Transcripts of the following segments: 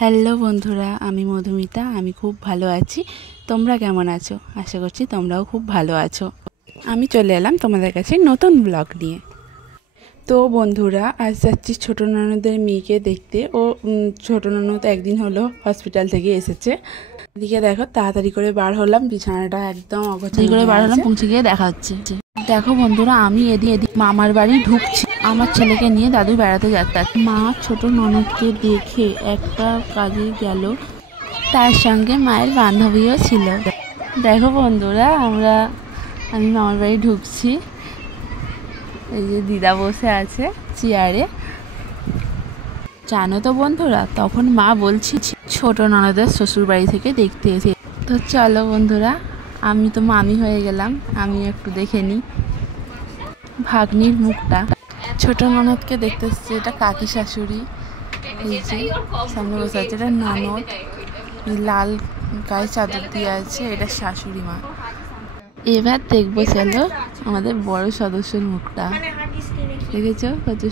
Hello বন্ধুরা, আমি মধুমিতা। আমি খুব ভালো আছি। তোমরা কেমন আছো? আশা করছি তোমরাও খুব ভালো আছো। আমি চলে এলাম তোমাদের কাছে নতুন ব্লগ নিয়ে। তো বন্ধুরা, আজ যাচ্ছি ছোটো ননদের মেয়েকে দেখতে। ও ছোটো ননদ একদিন হলো হসপিটাল থেকে এসেছে। এদিকে দেখো, তাড়াতাড়ি করে বার হলাম, বিছানাটা একদম অগোছালো করে বার হলাম, পৌঁছে গিয়ে দেখা হচ্ছে। দেখো বন্ধুরা, আমি এদিক মামার বাড়ি ঢুকছি। আমার ছেলেকে নিয়ে দাদু বেড়াতে যাচ্ছে। মা ছোট ননদকে দেখে একটা কাজে গেল, তার সঙ্গে মায়ের বান্ধবীও ছিল। দেখো বন্ধুরা, আমি মামার বাড়ি ঢুকছি। এই যে দিদা বসে আছে চেয়ারে। জানো তো বন্ধুরা, তখন মা বলছি ছোট ননদের শ্বশুর বাড়ি থেকে দেখতে এসে। তো চলো বন্ধুরা, আমি তো মামি হয়ে গেলাম, আমি একটু দেখে নিই ভাগ্নির মুখটা। ছোট ননদকে দেখতে এসছে, এটা কাকি শাশুড়ি। এই যে সামনে বসে আছে, এটা ননদ। লাল গায়ে চাদর দিয়ে আছে, এটা শাশুড়ি মা। এবার দেখবো চলো আমাদের বড় সদস্যর মুখটা। দেখেছো কত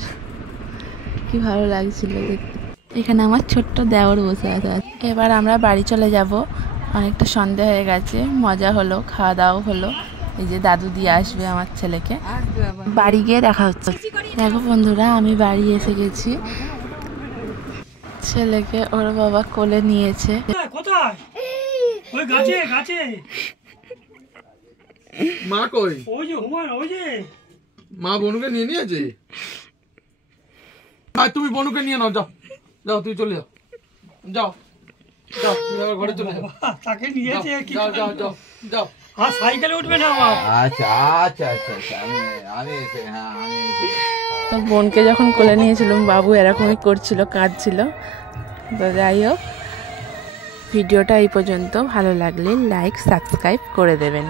কি ভালো লাগছিল দেখতে। এখানে আমার ছোট্ট দেওর বসে আছে। এবার আমরা বাড়ি চলে যাব। অনেকটা সন্ধ্যা হয়ে গেছে, মজা হলো, খাওয়া দাওয়া হলো। এই যে দাদু দিয়ে আসবে আমার ছেলেকে। বাড়ি গিয়ে দেখা হচ্ছে। দেখো বন্ধুরা, আমি বাড়ি এসে গেছি। ছেলেকে ওর বাবা কোলে নিয়েছে। কোথায়? ওই গাছে গাছে। মা কই? ওই যে হুমায়ুন, ওই যে মা বনুকে নিয়ে নিয়েছে। আর তুমি বনুকে নিয়ে নাও, যাও যাও, তুই চলে যাও, যাও যাও, তুমি আবার ঘরে চলে যাও। তাকে নিয়েছে কি? যাও যাও যাও যাও। আর সাইকেলে উঠবে না আমার। আচ্ছা আচ্ছা আচ্ছা আচ্ছা, আমি এসে, হ্যাঁ আমি এসে। তো বোনকে যখন কোলে নিয়েছিলাম, বাবু এরকমই করছিল, কাঁদছিল। তো যাই হোক, ভিডিওটা এই পর্যন্ত। ভালো লাগলে লাইক সাবস্ক্রাইব করে দেবেন।